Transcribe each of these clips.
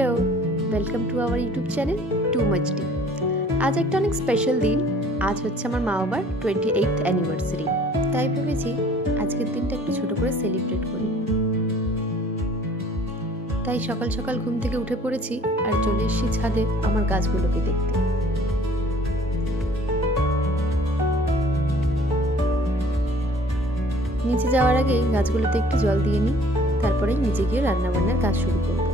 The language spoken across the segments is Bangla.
Hello, welcome to our YouTube channel too much day. আজ একটা অনেক স্পেশাল দিন। আজ হচ্ছে আমার মা বাবার 28th অ্যানিভার্সারি। তাই ভেবেছি আজকের দিনটা একটু ছোট করে সেলিব্রেট করি। তাই সকাল সকাল ঘুম থেকে উঠে পড়েছি আর চলে এসেছি ছাদে আমার গাছগুলোকে দেখতে। নিচে যাওয়ার আগে গাছগুলোতে একটু জল দিয়ে নিই, তারপরেই নিচে গিয়ে রান্নাবান্নার কাজ শুরু করব।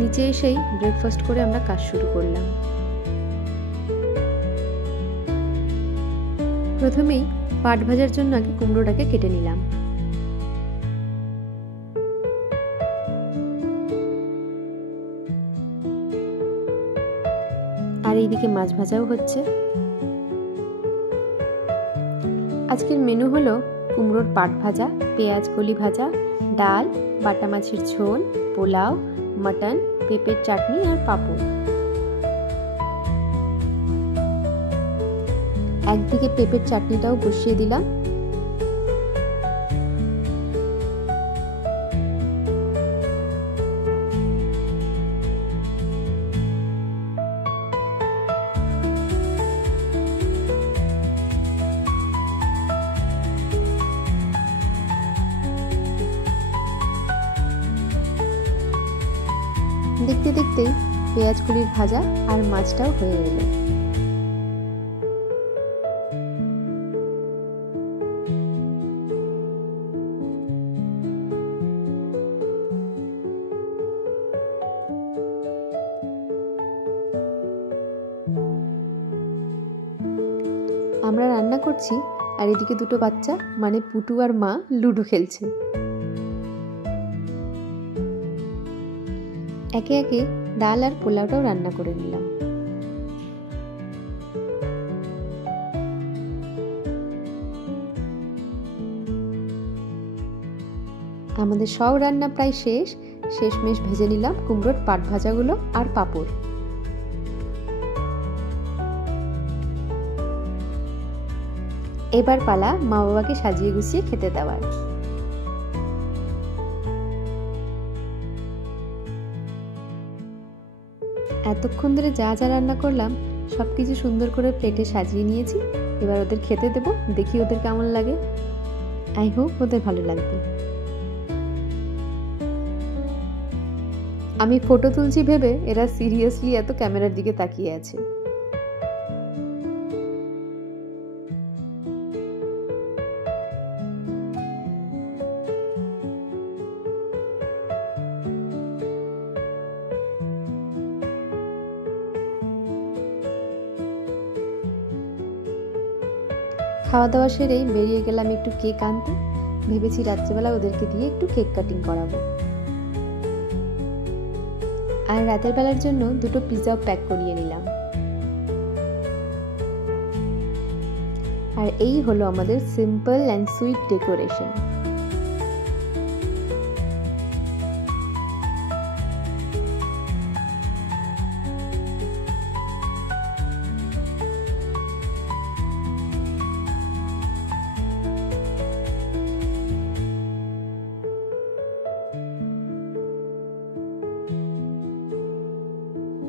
নিচে এসেই ব্রেকফাস্ট করে আমরা কাজ শুরু করলাম। প্রথমেই পাট ভাজার জন্য আগে কুমড়োটাকে কেটে নিলাম। আর এইদিকে মাছ ভাজাও হচ্ছে। আজকের মেনু হলো কুমড়োর পাট ভাজা, পেঁয়াজ কলি ভাজা, ডাল, বাটা মাছের ঝোল, পোলাও, মটন, পেঁপের চাটনি আর পাঁপড়। একদিকে পেঁপের চাটনিটাও বসিয়ে দিলাম। দেখতে দেখতেই পেঁয়াজ কলির ভাজা আর মাছটাও হয়ে এলো। আমরা রান্না করছি আর এদিকে দুটো বাচ্চা মানে পুটু আর মা লুডো খেলছে। একে একে ডাল আর পোলাওটাও রান্না করে নিলাম। আমাদের সব রান্না প্রায় শেষমেশ ভেজে নিলাম কুমড়োর পাট ভাজাগুলো আর পাঁপড়। এবার পালা মা বাবাকে সাজিয়ে গুছিয়ে খেতে দেওয়ার। এতক্ষণ ধরে যা যা রান্না করলাম সবকিছু সুন্দর করে প্লেটে সাজিয়ে নিয়েছি। এবার ওদের খেতে দেবো, দেখি ওদের কেমন লাগে। আই হোপ ওদের ভালো লাগবে। আমি ফটো তুলছি ভেবে এরা সিরিয়াসলি এত ক্যামেরার দিকে তাকিয়ে আছে। খাওয়া দাওয়া সেরেই বেরিয়ে গেলাম একটু কেক আনতে। ভেবেছি রাত্রেবেলা ওদেরকে দিয়ে একটু কেক কাটিং করাবো। আর রাতের বেলার জন্য দুটো পিৎজা প্যাক করিয়ে নিলাম। আর এই হলো আমাদের simple and sweet decoration.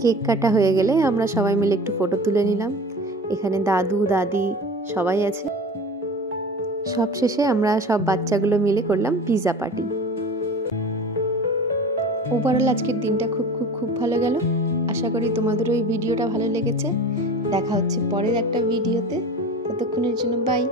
Cake কাটা হয়ে গেলে আমরা সবাই মিলে একটু ফটো তুলে নিলাম। এখানে দাদু দাদি সবাই আছে। সব শেষে আমরা সব বাচ্চাগুলো মিলে করলাম পিৎজা পার্টি। ওভারঅল আজকের দিনটা খুব ভালো গেল। আশা করি তোমাদেরও এই ভিডিওটা ভালো লেগেছে। দেখা হচ্ছে পরের একটা ভিডিওতে। ততক্ষণের জন্য বাই।